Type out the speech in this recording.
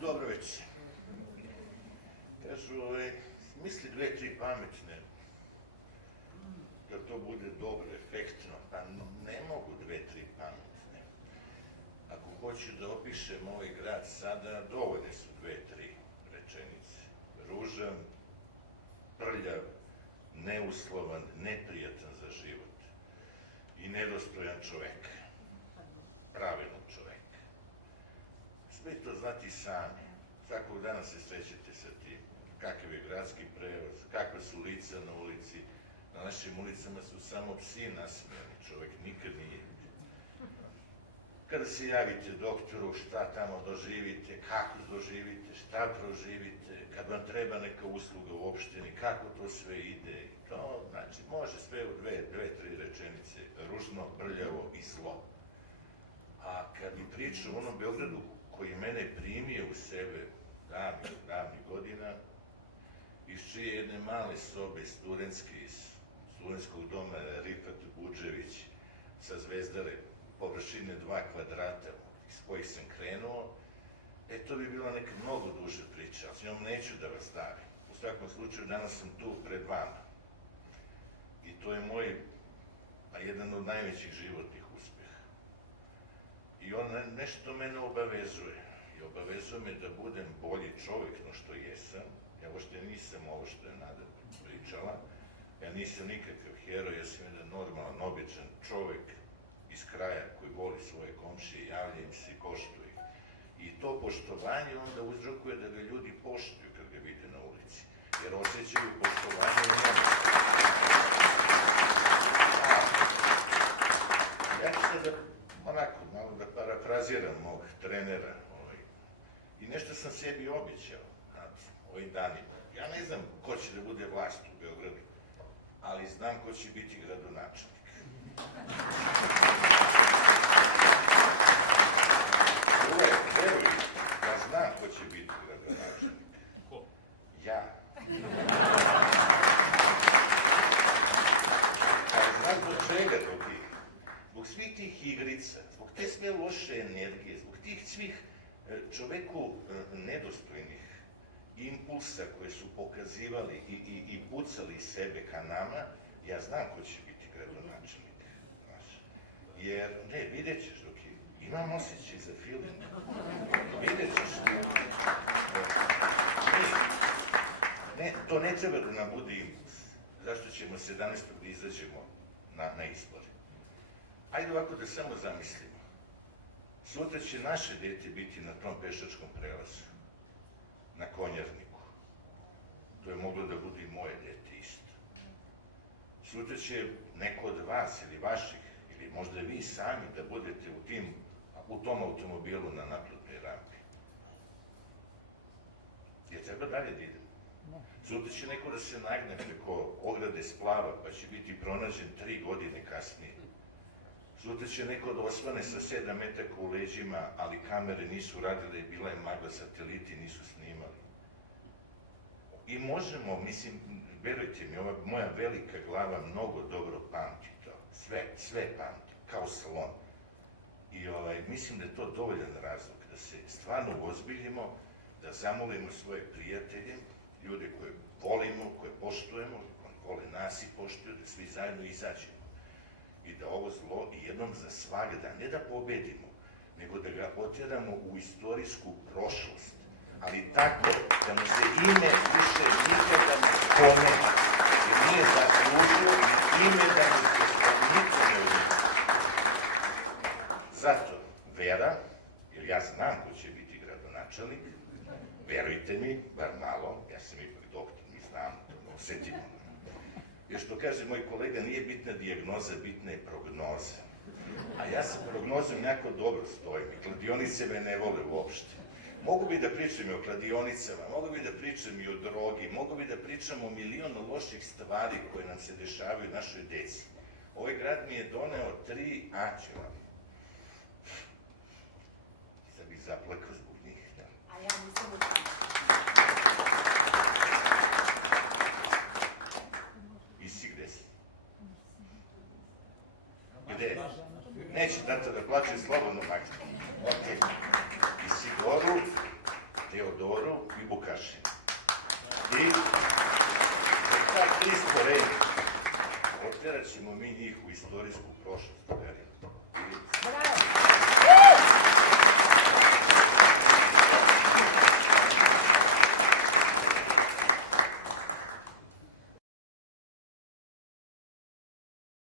Dobro večer. Kažu, misli 2-3 pametne, da to bude dobro, efektno, pa ne mogu 2-3 pametne. Ako hoću da opišem ovaj grad sada, dovoljne su 2-3 rečenice. Ružan, prljav, neuslovan, neprijatan za život i nedostojan čovek. Pravilnog čoveka. Sve to znati sami. Svakog dana se srećete sa tim. Kakav je gradski prevoz, kakva su lica na ulici. Na našim ulicama su samo psi nasmijani, čovek nikad nije. Kada se javite doktoru, šta tamo doživite, kako doživite, šta proživite, kad vam treba neka usluga u opštini, kako to sve ide. To, znači, može sve u 2-3 rečenice. Ružno, prljavo i zlo. A kad mi pričam o onom Beogradu koji mene primio u sebe davnih godina, iz čije jedne male sobe studentske iz studentskog doma Rifat Budžević sa Zvezdare površine 2 kvadrata iz kojih sam krenuo, to bi bila neka mnogo duža priča, ali s njom neću da vas davim. U svakom slučaju danas sam tu pred vama. I to je moj, jedan od najvećih životnih uspeha. I on nešto mene obavezuje. I obavezuje me da budem bolji čovek no što jesam. Ja uopšte nisam ovo što je Nada pričala. Ja nisam nikakav heroj, ja sam jedan normalan, običan čovek iz kraja koji voli svoje komšije, javlja im se i poštuje ih. I to poštovanje onda uzrokuje da ga ljudi poštuju kad ga vide na ulici. Jer osjećaju poštovanje u njemu. Ja ću sad onako, malo da parafraziram mog trenera. I nešto sam sebi običao ovim danima. Ja ne znam ko će da bude vlast u Beogradu, ali znam ko će biti gradonačelnik. Uvek, veruj, ja znam ko će biti gradonačelnik. Ko? Ja. Ali znam zbog čega to ti? Zbog svih tih igrica, zbog te sve loše energije, zbog tih svih čoveku nedostojnih impulsa koje su pokazivali i pucali sebe ka nama, ja znam ko će biti gradonačelnik. Jer, ne, vidjet ćeš dok imam osjećaj za feeling. Vidjet ćeš. Ne, to ne treba da nam bude impuls. Zašto ćemo 17. da izađemo na izbore? Ajde ovako da samo zamislimo. Sutra će naše dete biti na tom pešačkom prelazu, na Konjarniku. To je moglo da bude i moje dete isto. Sutra će neko od vas ili vaših, ili možda vi sami da budete u tom automobilu na naplatnoj rampi. Je treba dalje da idemo. Sutra će neko da se nagne preko ograde splava, pa će biti pronađen 3 godine kasnije. Sutra će neko da osvane sa 7 metaka u leđima, ali kamere nisu radile i bila je magla, sateliti nisu snimali. I možemo, mislim, verujte mi, ova moja velika glava mnogo dobro pamti to. Sve pamti, kao slon. I mislim da je to dovoljan razlog da se stvarno ozbiljimo, da zamolimo svoje prijatelje, ljude koje volimo, koje poštujemo, oni vole nas i poštuju, da svi zajedno izađemo. I da ovo zlo jednom za svagda, ne da pobedimo, nego da ga otjeramo u istorijsku prošlost, ali tako da mu se ime više nikada ne spomene, jer nije zaslužio ime da mu se niko ne odnosi. Zato vera, jer ja znam ko će biti gradonačelnik, verujte mi, bar malo, ja sam ipak doktor, mi znam, osetimo. Jer što kaže moj kolega, nije bitna dijagnoza, bitna je prognoza. A ja sa prognozom jako dobro stojim i kladionice me ne vole uopšte. Mogu bi da pričam i o kladionicama, mogu bi da pričam i o drogi, mogu bi da pričam o milionu loših stvari koje nam se dešavaju našoj deci. Ovaj grad mi je doneo 3 anđela. Sad bih zaplakao zbog njih. A ja nisam u tamo. Gde si? Gde? Neće tata da plače, slobodno makne. Ok. I si goru, Teodoru i Vukašinu. I ta tri sporednja, otjerat ćemo mi njih u istorijsku prošlost, verujemo.